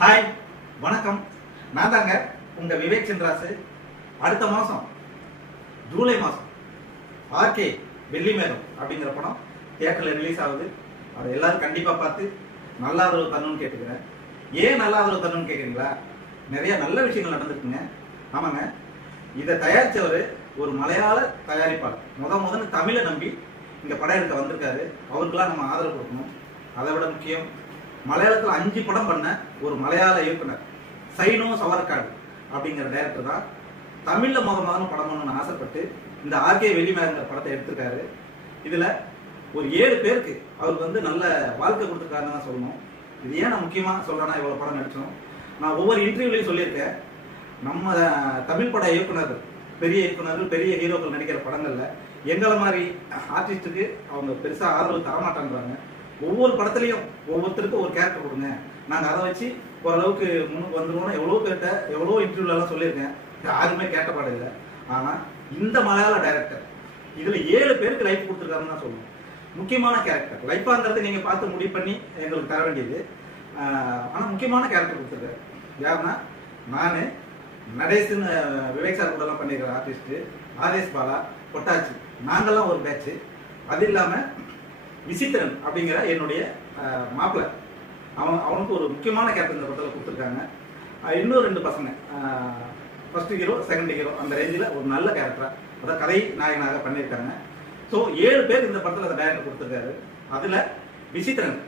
Hi, வணக்கம். நான் தாங்க உங்க விவேக் சந்திராசு. அடுத்த மாசம் ஜூலை மாசம் ஆர்கே வெள்ளி மேகம் அப்படிங்கிற படம் தியேட்டர்ல ரிலீஸ் ஆகுது. அதை எல்லாரும் கண்டிப்பா பார்த்து நல்ல ஆதரவு தரணும்னு கேட்டுக்கிறேன். ஏன் நல்ல ஆதரவு தரணும்னு கேட்குறீங்களா? நிறைய நல்ல விஷயங்கள் நடந்துருக்குங்க. ஆமாங்க, இதை தயாரிச்சவர் ஒரு மலையாள தயாரிப்பாளர். முதன்னு தமிழை நம்பி இந்த படம் எடுக்க வந்திருக்காரு. அவருக்கெல்லாம் நம்ம ஆதரவு கொடுக்கணும். அதை விட முக்கியம், மலையாளத்தில் 5 படம் பண்ண ஒரு மலையாள இயக்குனர் சைனோ சவரக்காடு அப்படிங்கிற டைரக்டர் தான் தமிழ்ல முதன்னு படம் பண்ணணும்னு ஆசைப்பட்டு இந்த ஆர்கே வெள்ளி மேகங்கிற படத்தை எடுத்திருக்காரு. இதுல ஒரு 7 பேருக்கு அவருக்கு நல்ல வாழ்க்கை கொடுத்துருக்காருன்னு தான் சொல்லணும். இது ஏன் நான் முக்கியமா சொல்றேன்னா, இவ்வளவு படம் நடிச்சோம். நான் ஒவ்வொரு இன்டர்வியூலையும் சொல்லியிருக்கேன், நம்ம தமிழ் பட இயக்குனர்கள், பெரிய இயக்குனர்கள், பெரிய ஹீரோக்கள் நடிக்கிற படங்கள்ல எங்களை மாதிரி ஆர்டிஸ்டுக்கு அவங்க பெருசா ஆதரவு தரமாட்டாங்கிறாங்க. ஒவ்வொரு படத்துலையும் ஒவ்வொருத்தருக்கும் ஒரு கேரக்டர் கொடுங்க, நாங்கள் அதை வச்சு ஓரளவுக்கு முன்னுக்கு வந்துடுவோம்னா எவ்வளோ இன்டர்வியூலாம் சொல்லியிருக்கேன். யாருமே கேட்ட பாடம் இல்லை. ஆனால் இந்த மலையாள டைரக்டர் இதில் 7 பேருக்கு லைஃப் கொடுத்துருக்காருன்னு தான் சொல்லணும். முக்கியமான கேரக்டர் லைஃபாங்கிறது நீங்கள் பார்த்து முடிவு பண்ணி எங்களுக்கு தர வேண்டியது. ஆனால் முக்கியமான கேரக்டர் கொடுத்துருக்காரு. யாருன்னா, நான் நடேசன் விவேக் சார் கூடலாம் பண்ணியிருக்கிற ஆர்டிஸ்ட்டு ஆர்எஸ் பாலா, பொட்டாச்சி, நாங்கள்லாம் ஒரு பேட்ச்சு. அது இல்லாமல் விசித்திரன் அப்படிங்கிற என்னுடைய மாப்பிள்ளை, அவனுக்கு ஒரு முக்கியமான கேரக்டர் இந்த படத்தில் கொடுத்துருக்காங்க. இன்னும் 2 பசங்க, ஃபர்ஸ்ட் ஹீரோ, செகண்ட் ஹீரோ, அந்த ரேஞ்சில் ஒரு நல்ல கேரக்டராக, அதாவது கதை நாயகனாக பண்ணியிருக்காங்க. ஸோ 7 பேர் இந்த படத்தில் அந்த டைரக்டர் கொடுத்துருக்காரு. அதில் விசித்திரன்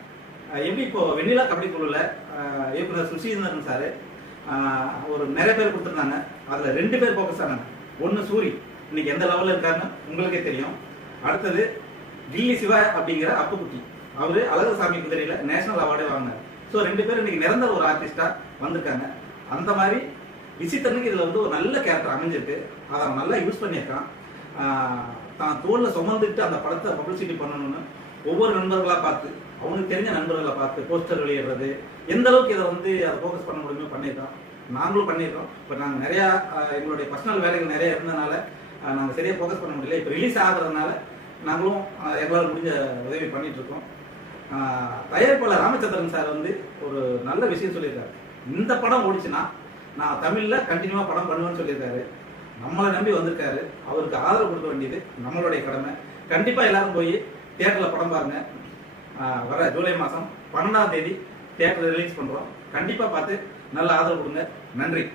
எப்படி இப்போ வெண்ணிலா கபடி குழுவில் இயக்குனர் சுசீந்திரன் சார் ஒரு நிறைய பேர் கொடுத்துருந்தாங்க. அதில் 2 பேர் ஃபோக்கஸ் ஆனாங்க. ஒன்று சூரி, இன்னைக்கு எந்த லெவலில் இருக்காருன்னு உங்களுக்கே தெரியும். அடுத்தது டில்லி சிவா அப்படிங்கிற அப்புக்குட்டி, அவரு அழகசாமி குதிரையில நேஷனல் அவார்டே வாங்கினார். ஸோ 2 பேரும் இன்னைக்கு நிரந்தர ஒரு ஆர்டிஸ்டா வந்திருக்காங்க. அந்த மாதிரி விசித்திரனுக்கு இதுல ஒரு நல்ல கேரக்டர் அமைஞ்சிருக்கு. அதை அவன் நல்லா யூஸ் பண்ணியிருக்கான். தான் தோல்ல சுமந்துட்டு அந்த படத்தை பப்ளிசிட்டி பண்ணணும்னு ஒவ்வொரு நண்பர்களா பார்த்து, அவனுக்கு தெரிஞ்ச நண்பர்களை பார்த்து போஸ்டர் வெளியிடுறது, எந்த அளவுக்கு இதை அதை ஃபோக்கஸ் பண்ண முடியுமோ பண்ணியிருக்கோம். நாங்களும் பண்ணியிருக்கோம். இப்போ நாங்கள் நிறையா எங்களுடைய பர்சனல் வேலைகள் நிறைய இருந்ததுனால நாங்கள் சரியாக ஃபோக்கஸ் பண்ண முடியல. இப்போ ரிலீஸ் ஆகுறதுனால நாங்களும் எங்களால் முடிஞ்ச உதவி பண்ணிட்டு இருக்கோம். தயாரிப்பாளர் ராமச்சந்திரன் சார் ஒரு நல்ல விஷயம் சொல்லியிருக்காரு. இந்த படம் ஓடிச்சுன்னா நான் தமிழில் கண்டினியூவாக படம் பண்ணுவேன்னு சொல்லியிருக்காரு. நம்மளை நம்பி வந்திருக்காரு. அவருக்கு ஆதரவு கொடுக்க வேண்டியது நம்மளுடைய கடமை. கண்டிப்பாக எல்லாரும் போய் தியேட்டரில் படம் பாருங்க. வர ஜூலை மாதம் 12ஆம் தேதி தியேட்டர் ரிலீஸ் பண்ணுறோம். கண்டிப்பாக பார்த்து நல்ல ஆதரவு கொடுங்க. நன்றி.